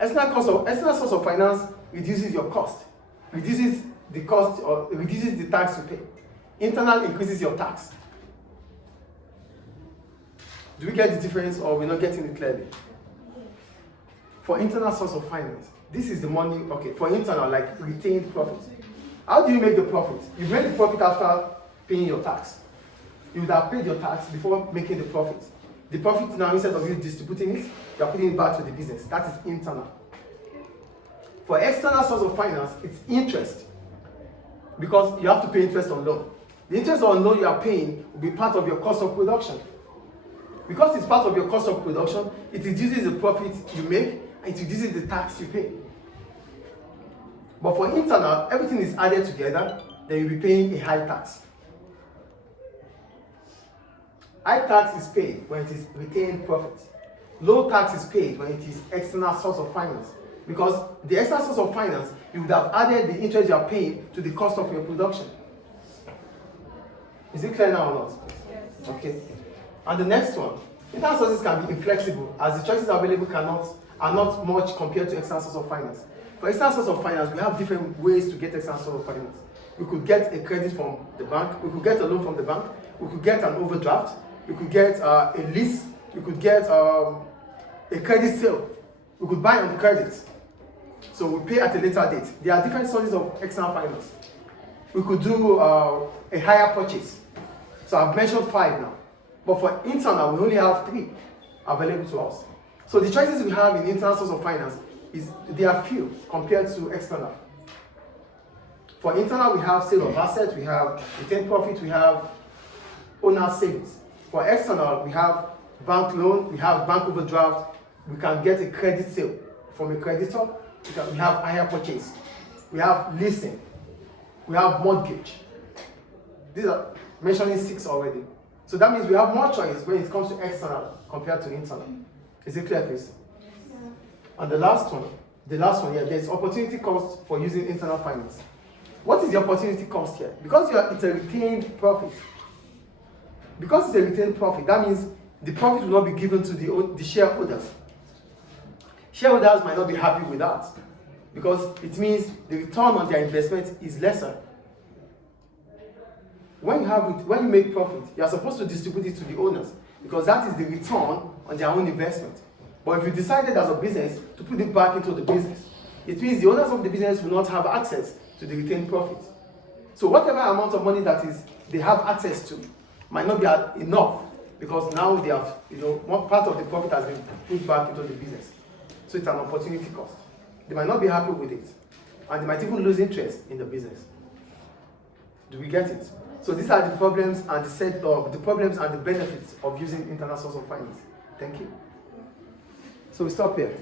External source of finance reduces your cost, reduces the cost or reduces the tax you pay. Internal increases your tax. Do we get the difference, or we're not getting it clearly? For internal source of finance, this is the money, okay, for internal, like retained profit. How do you make the profit? You make the profit after paying your tax. You would have paid your tax before making the profit. The profit now, instead of you distributing it, you are putting it back to the business. That is internal. For external source of finance, it's interest. Because you have to pay interest on loan. The interest on loan you are paying will be part of your cost of production. Because it's part of your cost of production, it reduces the profit you make, and it reduces the tax you pay. But for internal, everything is added together, then you'll be paying a high tax. High tax is paid when it is retained profit. Low tax is paid when it is external source of finance. Because the external source of finance, you would have added the interest you are paying to the cost of your production. Is it clear now or not? Yes. Okay. And the next one, internal sources can be inflexible, as the choices available are not much compared to external source of finance. For external source of finance, we have different ways to get external source of finance. We could get a credit from the bank, we could get a loan from the bank, we could get an overdraft, we could get a lease, we could get a credit sale, we could buy on credit. So we pay at a later date. There are different sources of external finance. We could do a hire purchase. So I've mentioned 5 now. But for internal, we only have 3 available to us. So the choices we have in internal source of finance they are few compared to external. For internal, we have sale of assets, we have retained profit, we have owner savings. For external, we have bank loan, we have bank overdraft, we can get a credit sale from a creditor, we have hire purchase, we have leasing, we have mortgage. These are mentioning 6 already. So that means we have more choice when it comes to external compared to internal. Is it clear, please? And the last one, yeah, there's opportunity cost for using internal finance. What is the opportunity cost here? Because it's a retained profit. Because it's a retained profit, that means the profit will not be given to the shareholders. Shareholders might not be happy with that, because it means the return on their investment is lesser. When you make profit, you are supposed to distribute it to the owners, because that is the return on their own investment. But if you decided as a business to put it back into the business, it means the owners of the business will not have access to the retained profit. So whatever amount of money they have access to might not be enough, because now they have, one part of the profit has been put back into the business. So it's an opportunity cost. They might not be happy with it, and they might even lose interest in the business. Do we get it? So these are the problems and the problems and the benefits of using internal source of finance. Thank you. So we stop here.